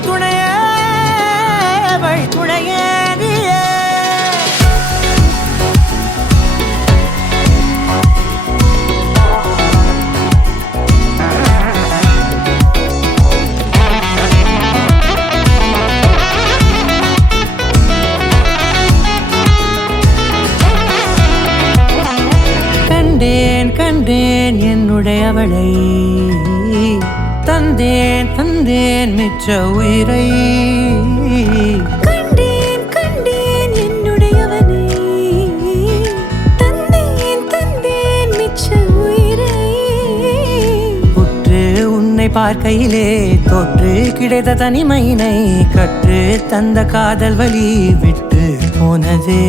வழித்துணையே வழித்துணையே நீயே. கண்டேன் கண்டேன் என்னுடையவளை, தந்தேன் தந்தேன் மிச்ச உயிரை. கண்டேன் கண்டேன் என்னுடையவனை, தந்தேன் தந்தேன் மிச்ச உயிரை. உற்று உன்னை பார்க்கையிலே தொற்று கிடைத்த தனிமையினை கற்று தந்த காதல் வலி விட்டு போனதே.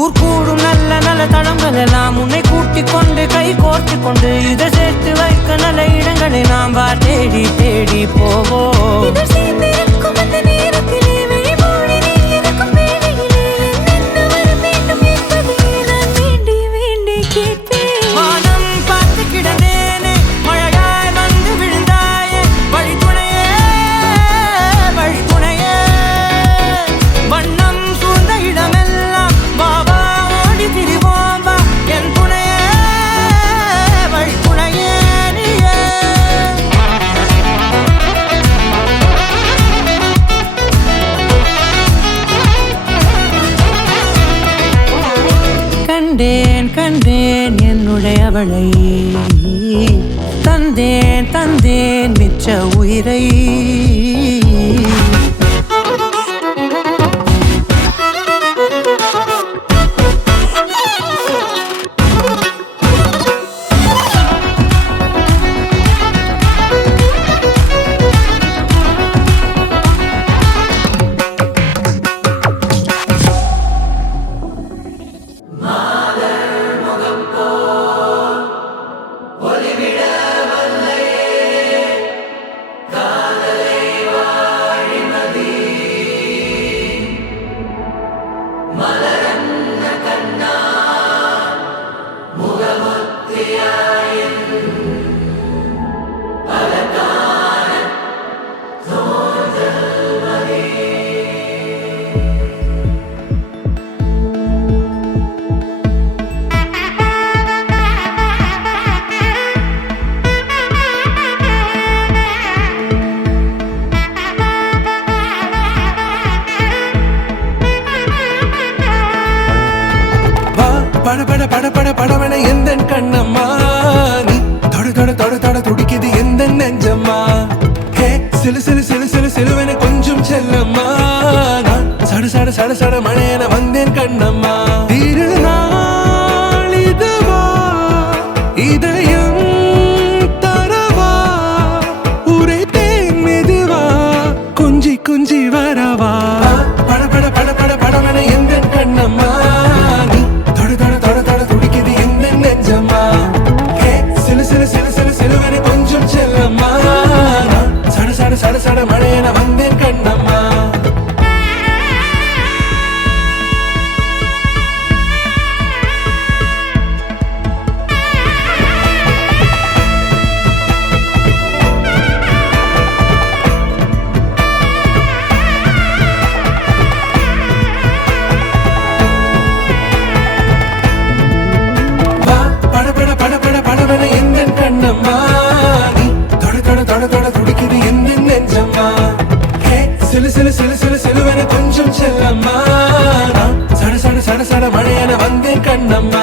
ஊர் கூடும் நல்ல நல்ல தளங்கள் எல்லாம் உன்னை கூட்டிக் கொண்டு கை கோர்த்து கொண்டு இதை சேர்த்து வைக்க நல்ல இடங்களை நாம் வா தேடி தேடி போவோம். இதழ் சேர்ந்திருக்கும் அந்த நேரத்திலே விழிமூடி நீ இருக்கும் வேளையிலே என்னென்ன வர வேண்டும் என்பதை நான் வேண்டி வேண்டி கேட்பேன். வானம் பார்த்து கிடந்தேனே, மழையாய் வந்து விழுந்தாயே, வழித்துணையே வழித்துணையே. வண்ணம் சூழ்ந்த இடமெல்லாம் வாவா ஓடி திரிவோம் வா, என் துணையே வழித்துணையே நீயே. கண்டேன் கண்டேன் என்னுடையவளை, தந்தேன் தந்தேன் மிச்ச உயிரை. பட பட பட பட படவன எந்தன் கண்ணம்மா, நீ தொட தொட தொட தொட துடிக்குது எந்த நெஞ்சம்மா. ஹே சிலு சிலு சிலு சிலு சிலுவன கொஞ்சம் செல்லம்மா, நான் சட சட சட சட மழையன வந்தேன் கண்ணம்மா. திருநாள் இதுவா இதயம் தரவா, உரைத்தேன் மெதுவா குஞ்சி குஞ்சி வரவா. பட பட பட பட படவன எந்தன் கண்ணம்மா, சட சட மழையன வந்தேன் கண்ணம்மா. பட பட பட பட படவன எந்தன் கண்ணம்மா, நீ தொட தொட தொட தொட துடிக்குது எந்த நெஞ்சம்மா. ஹே சிலு சிலு சிலு சிலு சிலுவன கொஞ்சம் செல்லம்மா, நான் சட சட சட சட மழையன வந்தேன் கண்ணம்மா.